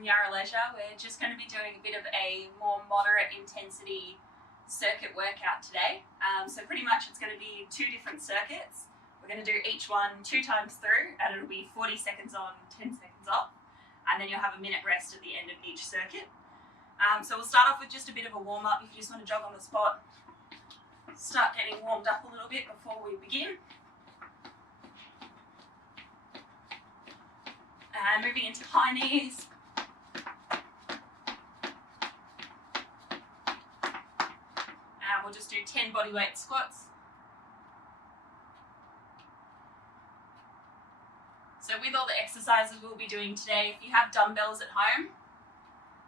from Yarra. We're just going to be doing a bit of a more moderate intensity circuit workout today. So pretty much it's going to be 2 different circuits. We're going to do each one 2 times through, and it'll be 40 seconds on, 10 seconds off, and then you'll have a minute rest at the end of each circuit. So we'll start off with just a bit of a warm up. If you just want to jog on the spot, start getting warmed up a little bit before we begin. And moving into high knees. And we'll just do 10 bodyweight squats. So with all the exercises we'll be doing today, if you have dumbbells at home,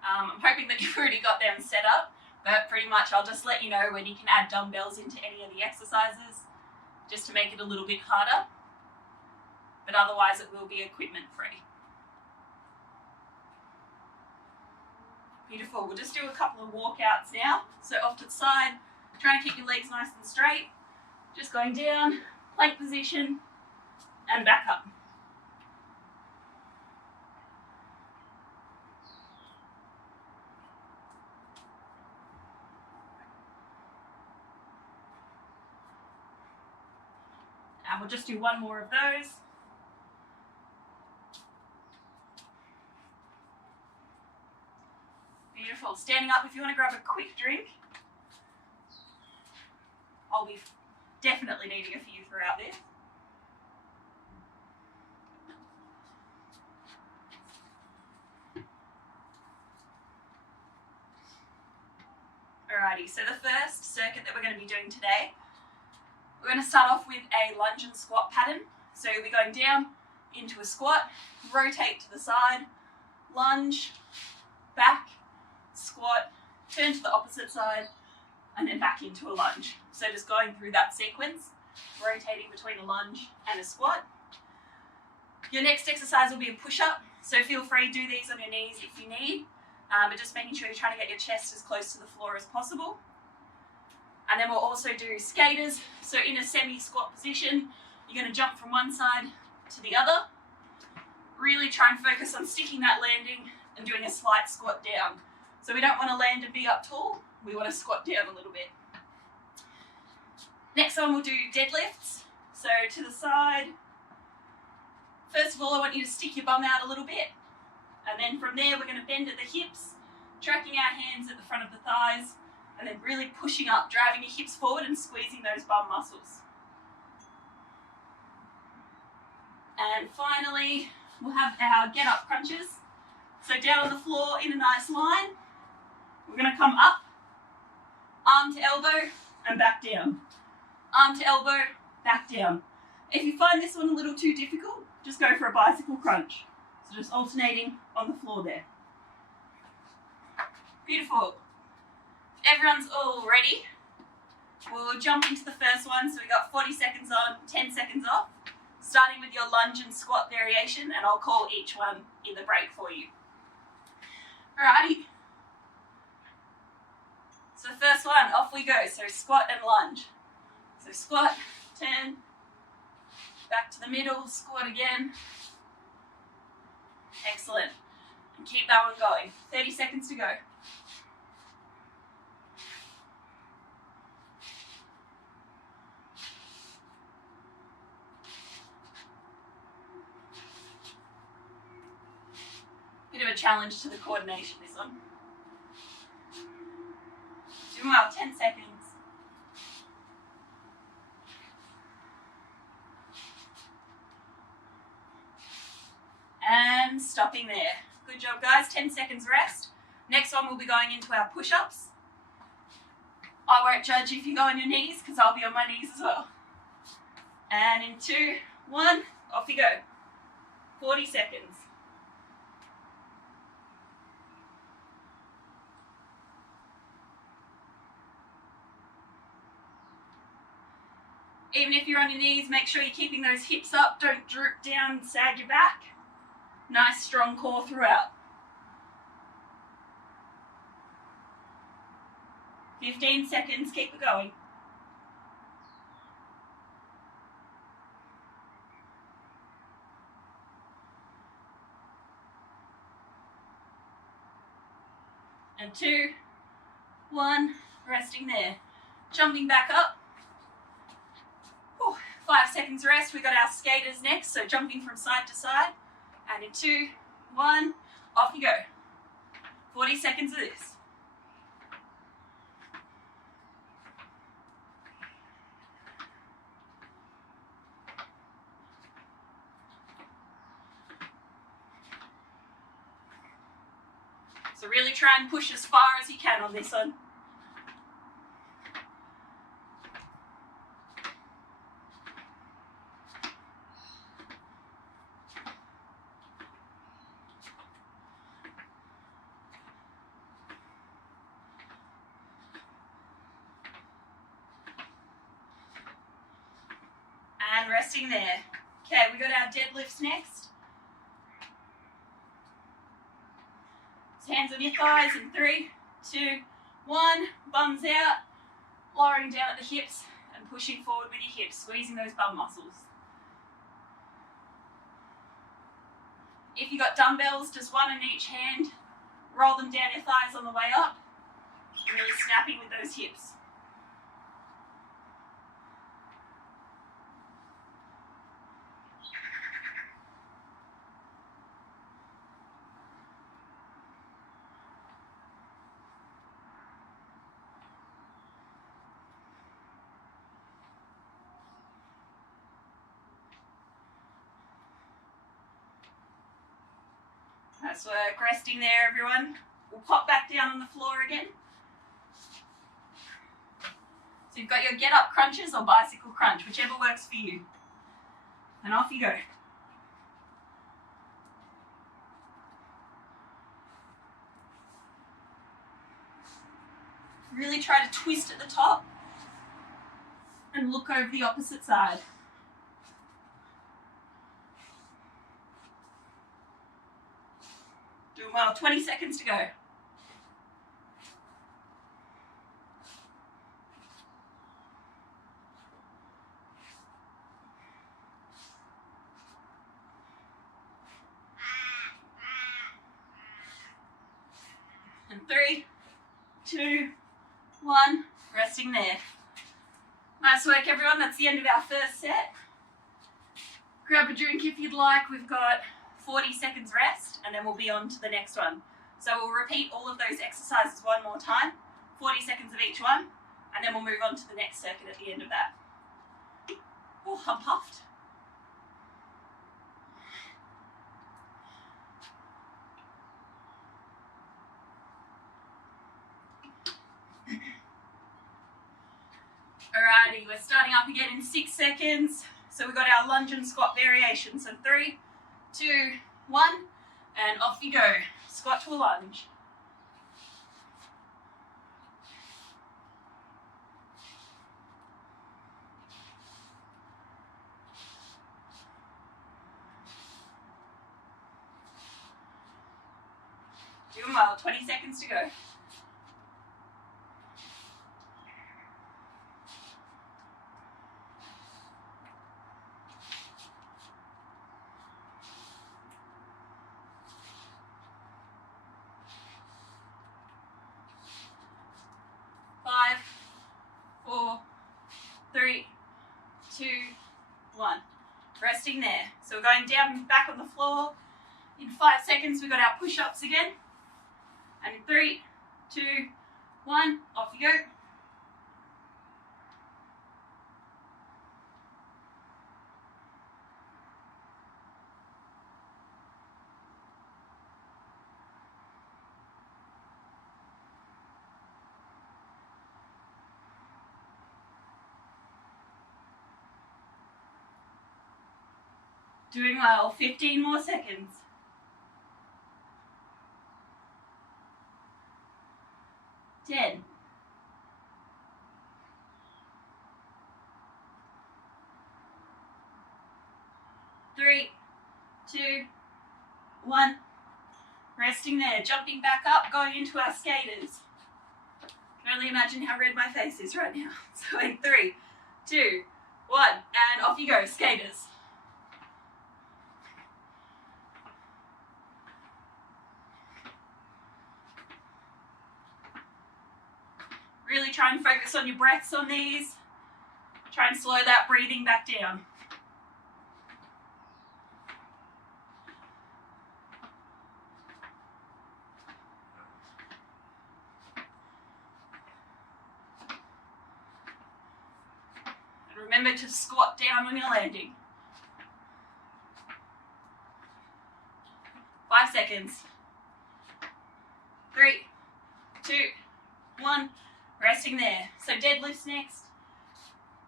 I'm hoping that you've already got them set up, but pretty much I'll just let you know when you can add dumbbells into any of the exercises, just to make it a little bit harder, but otherwise it will be equipment free. Beautiful. We'll just do a couple of walkouts now. So off to the side, try and keep your legs nice and straight. Just going down, plank position, and back up. And we'll just do one more of those. Beautiful. Standing up if you want to grab a quick drink. I'll be definitely needing a few throughout this. Alrighty, so the first circuit that we're going to be doing today, we're going to start off with a lunge and squat pattern. So you'll be going down into a squat, rotate to the side, lunge, back, squat, turn to the opposite side, and then back into a lunge. So just going through that sequence, rotating between a lunge and a squat. Your next exercise will be a push-up, so feel free to do these on your knees if you need, but just making sure you're trying to get your chest as close to the floor as possible. And then we'll also do skaters. So in a semi-squat position, you're going to jump from one side to the other. Really try and focus on sticking that landing and doing a slight squat down. So we don't want to land and be up tall, we want to squat down a little bit. Next one we'll do deadlifts. So to the side. First of all, I want you to stick your bum out a little bit. And then from there we're going to bend at the hips, tracking our hands at the front of the thighs, and then really pushing up, driving your hips forward and squeezing those bum muscles. And finally, we'll have our get up crunches. So down on the floor in a nice line. We're going to come up, arm to elbow, and back down. Arm to elbow, back down. If you find this one a little too difficult, just go for a bicycle crunch. So just alternating on the floor there. Beautiful. Everyone's all ready. We'll jump into the first one. So we got 40 seconds on, 10 seconds off, starting with your lunge and squat variation, and I'll call each one in the break for you. Alrighty. So the first one, off we go. So squat and lunge. So squat, turn, back to the middle, squat again. Excellent. And keep that one going. 30 seconds to go. Bit of a challenge to the coordination, this one. 2 more, 10 seconds. And stopping there. Good job, guys. 10 seconds rest. Next one, we'll be going into our push-ups. I won't judge if you go on your knees, because I'll be on my knees as well. And in 2, 1, off you go. 40 seconds. Even if you're on your knees, make sure you're keeping those hips up. Don't droop down and sag your back. Nice strong core throughout. 15 seconds, keep it going. and 2, 1, resting there. Jumping back up. 5 seconds rest. We got our skaters next, so jumping from side to side. And in 2, 1, off you go. 40 seconds of this. So really try and push as far as you can on this one. And resting there. Okay, we got our deadlifts next. Hands on your thighs in 3, 2, 1, bums out, lowering down at the hips and pushing forward with your hips, squeezing those bum muscles. If you've got dumbbells, just one in each hand, roll them down your thighs on the way up, really snapping with those hips. Nice work, resting there everyone. We'll pop back down on the floor again. So you've got your get up crunches or bicycle crunch, whichever works for you. And off you go. Really try to twist at the top and look over the opposite side. Doing well, 20 seconds to go. And 3, 2, 1, resting there. Nice work everyone, that's the end of our first set. Grab a drink if you'd like, we've got 40 seconds rest and then we'll be on to the next one. So we'll repeat all of those exercises one more time, 40 seconds of each one, and then we'll move on to the next circuit at the end of that. Oh, I'm puffed. Alrighty, we're starting up again in 6 seconds. So we've got our lunge and squat variation. So 3, 2, 1, and off you go. Squat to a lunge. Doing well, 20 seconds to go. 5, 4, 3, 2, 1. Resting there. So we're going down back on the floor. In 5 seconds we've got our push-ups again. And in 3, 2, 1, off you go. Doing well, 15 more seconds. 10. 3, 2, 1. Resting there, jumping back up, going into our skaters. I can only imagine how red my face is right now. So in 3, 2, 1, and off you go, skaters. Try and focus on your breaths on these. Try and slow that breathing back down. And remember to squat down when you're landing. 5 seconds. 3, 2, 1. Resting there. So deadlifts next.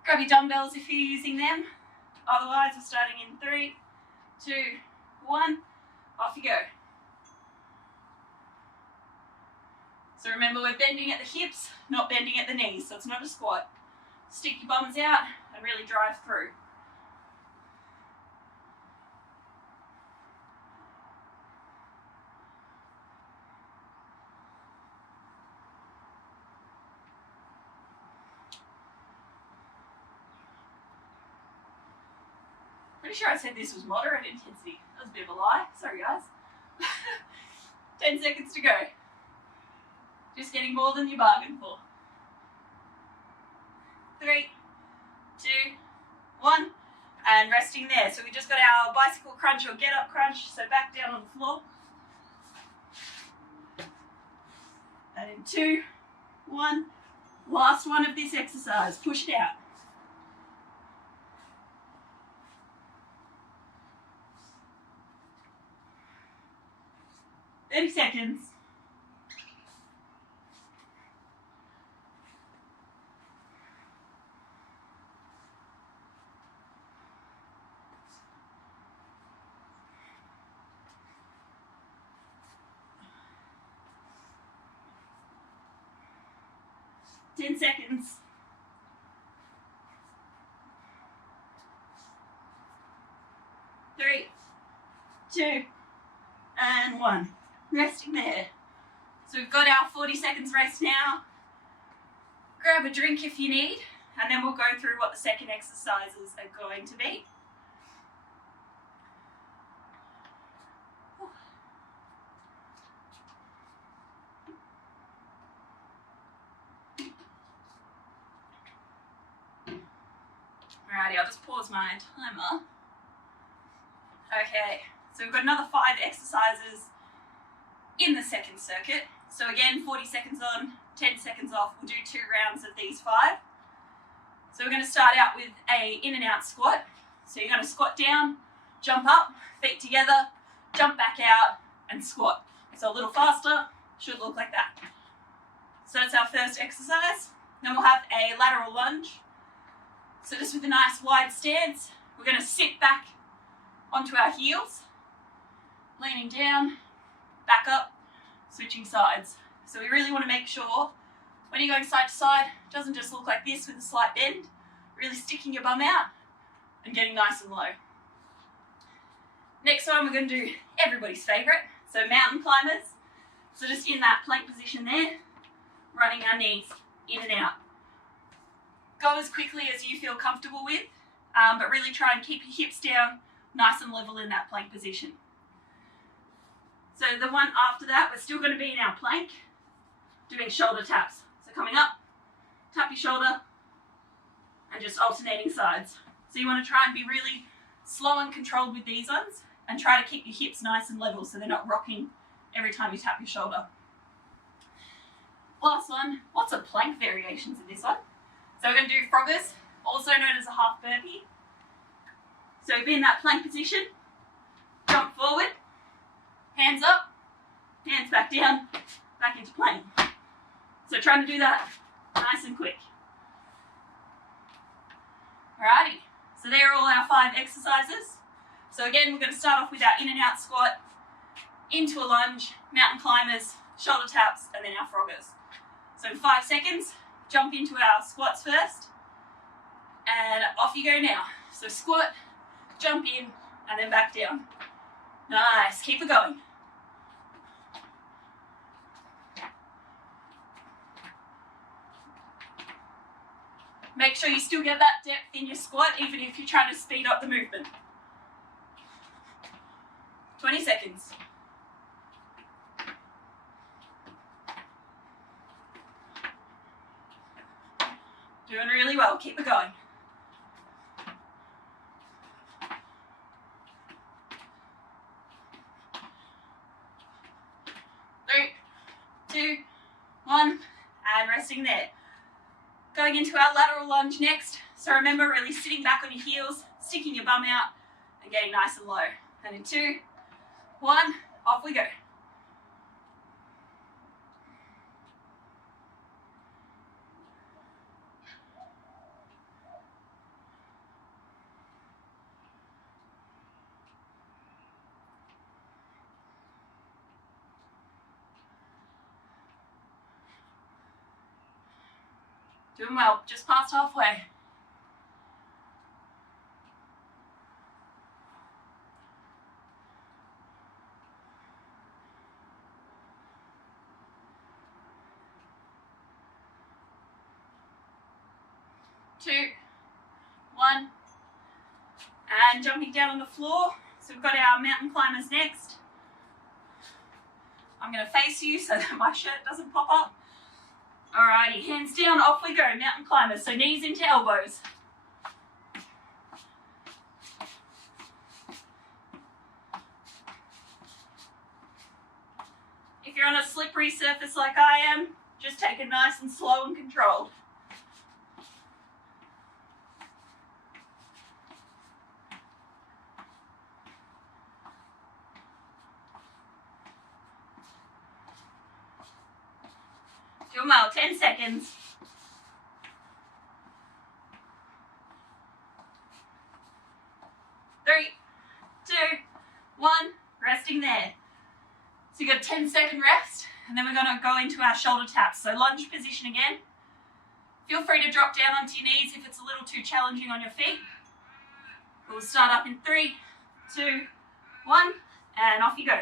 Grab your dumbbells if you're using them. Otherwise, we're starting in 3, 2, 1. Off you go. So remember, we're bending at the hips, not bending at the knees, so it's not a squat. Stick your bums out and really drive through. Pretty sure I said this was moderate intensity. That was a bit of a lie. Sorry, guys. 10 seconds to go. Just getting more than you bargained for. 3, 2, 1. And resting there. So we just got our bicycle crunch or get up crunch. So back down on the floor. And in 2, 1. Last one of this exercise. Push it out. 30 seconds. Ten seconds. 3, 2, and 1. Resting there. So we've got our 40 seconds rest now. Grab a drink if you need, and then we'll go through what the second exercises are going to be. Alrighty, I'll just pause my timer. Okay, so we've got another 5 exercises in the second circuit. So again, 40 seconds on, 10 seconds off. We'll do 2 rounds of these 5. So we're going to start out with a in and out squat. So you're going to squat down, jump up, feet together, jump back out, and squat. So a little faster, should look like that. So that's our first exercise. Then we'll have a lateral lunge. So just with a nice wide stance, we're going to sit back onto our heels, leaning down, back up, switching sides. So we really want to make sure when you're going side to side, it doesn't just look like this with a slight bend, really sticking your bum out and getting nice and low. Next one, we're going to do everybody's favorite, so mountain climbers. So just in that plank position there, running our knees in and out. Go as quickly as you feel comfortable with, but really try and keep your hips down nice and level in that plank position. So the one after that, we're still going to be in our plank, doing shoulder taps. So coming up, tap your shoulder, and just alternating sides. So you want to try and be really slow and controlled with these ones, and try to keep your hips nice and level so they're not rocking every time you tap your shoulder. Last one, lots of plank variations in this one. So we're going to do froggers, also known as a half burpee. So be in that plank position, jump forward, hands up, hands back down, back into plank. So trying to do that nice and quick. Alrighty, so there are all our 5 exercises. So again, we're going to start off with our in and out squat, into a lunge, mountain climbers, shoulder taps, and then our froggers. So in 5 seconds, jump into our squats first, and off you go now. So squat, jump in, and then back down. Nice, keep it going. Make sure you still get that depth in your squat, even if you're trying to speed up the movement. 20 seconds. really well. Keep it going. 3, 2, 1, and resting there. Going into our lateral lunge next. So remember, really sitting back on your heels, sticking your bum out, and getting nice and low. And in 2, 1, off we go. Doing well, just past halfway. 2, 1, and jumping down on the floor. So we've got our mountain climbers next. I'm going to face you so that my shirt doesn't pop up. Alrighty, hands down, off we go, mountain climbers. So knees into elbows. If you're on a slippery surface like I am, just take it nice and slow and controlled. Doing well, 10 seconds. 3, 2, 1, resting there. So you got a 10-second rest, and then we're going to go into our shoulder taps. So lunge position again. Feel free to drop down onto your knees if it's a little too challenging on your feet. We'll start up in 3, 2, 1, and off you go.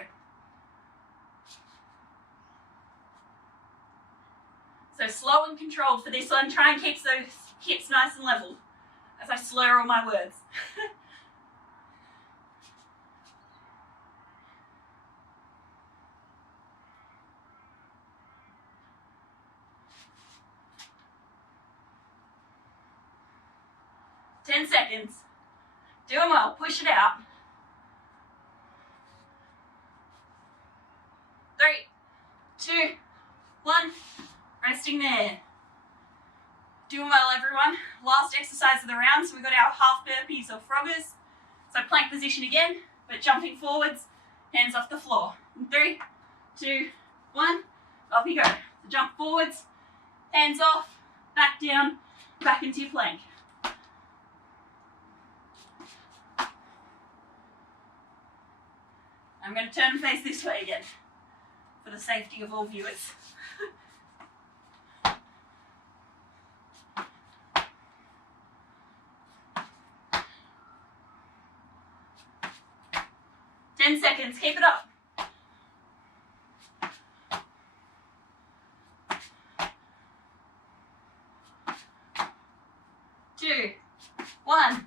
So slow and controlled for this one. Try and keep those hips nice and level as I slur all my words. 10 seconds. Doing well. Push it out. 3, 2, 1. Resting there. Doing well, everyone. Last exercise of the round. So we've got our half burpees or froggers. So plank position again, but jumping forwards, hands off the floor. In 3, 2, 1. Off you go. So jump forwards, hands off, back down, back into your plank. I'm going to turn and face this way again for the safety of all viewers. Seconds, keep it up. 2, 1.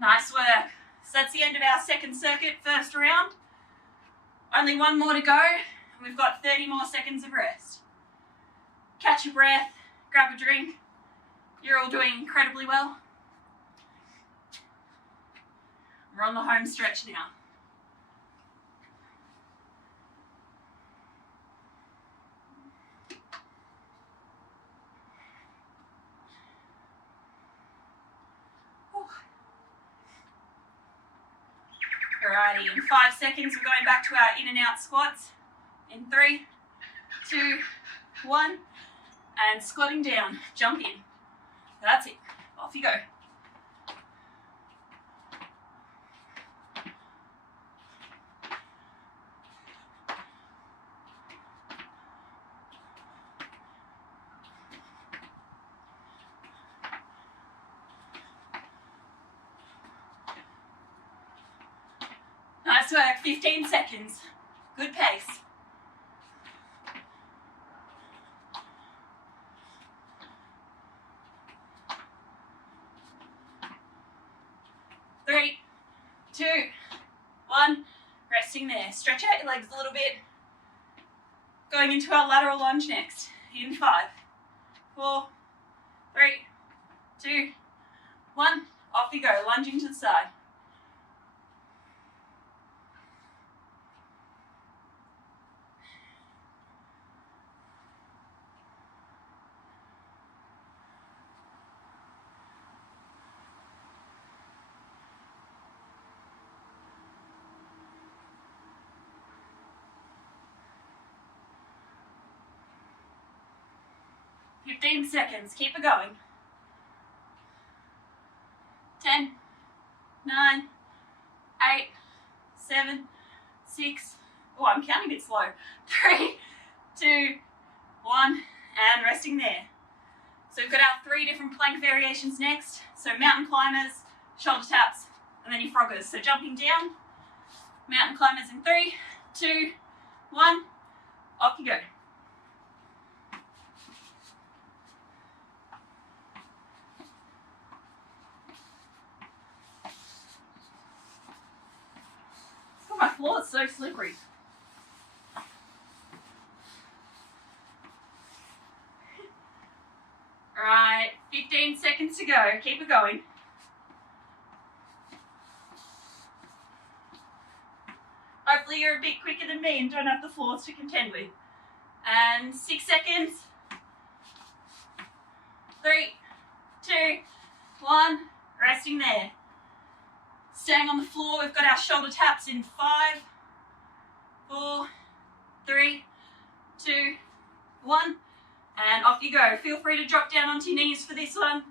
Nice work. So that's the end of our second circuit, first round. Only one more to go. We've got 30 more seconds of rest. Catch your breath, grab a drink. You're all doing incredibly well. We're on the home stretch now. Alrighty, in 5 seconds we're going back to our in and out squats. In 3, 2, 1, and squatting down, jump in. That's it, off you go. Nice work, 15 seconds. Good pace. 3, 2, 1. Resting there. Stretch out your legs a little bit. Going into our lateral lunge next. In 5, 4, 3, 2, 1. Off you go, lunging to the side. "15 seconds, keep it going. 10, 9, 8, 7, 6, oh, I'm counting a bit slow. 3, 2, 1, and resting there. So we've got our 3 different plank variations next. So mountain climbers, shoulder taps, and then your froggers. So jumping down, mountain climbers in 3, 2, 1, off you go. My floor is so slippery. Alright, 15 seconds to go. Keep it going. Hopefully you're a bit quicker than me and don't have the floors to contend with. And 6 seconds. 3, 2, 1. Resting there. Staying on the floor, we've got our shoulder taps in 5, 4, 3, 2, 1, and off you go. Feel free to drop down onto your knees for this one.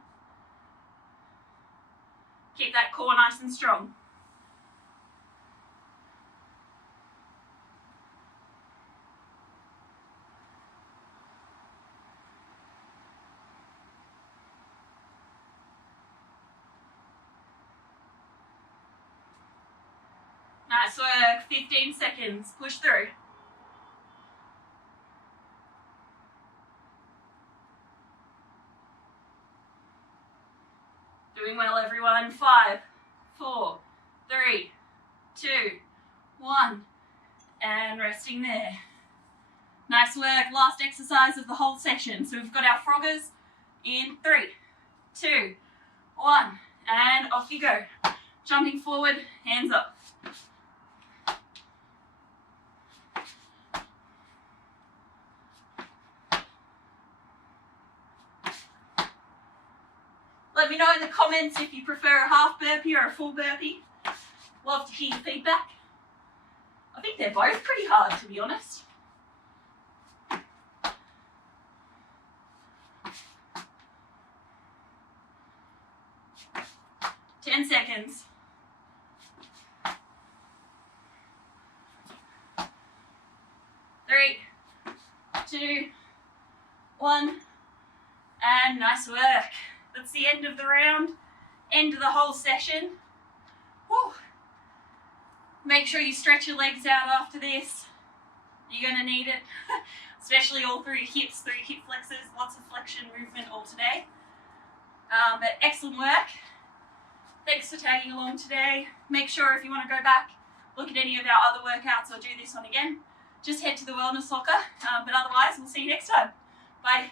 Keep that core nice and strong. Nice work, 15 seconds, push through. Doing well everyone, 5, 4, 3, 2, 1, and resting there. Nice work, last exercise of the whole session. So we've got our froggers in 3, 2, 1, and off you go. Jumping forward, hands up. Let me know in the comments if you prefer a half burpee or a full burpee. Love to hear your feedback. I think they're both pretty hard, to be honest. Ten seconds. 3, 2, 1, and nice work. That's the end of the round, end of the whole session. Woo. Make sure you stretch your legs out after this. You're going to need it, especially all through your hips, through your hip flexors. Lots of flexion movement all today. But excellent work. Thanks for tagging along today. Make sure if you want to go back, look at any of our other workouts or do this one again, just head to the Wellness Locker. But otherwise, we'll see you next time. Bye.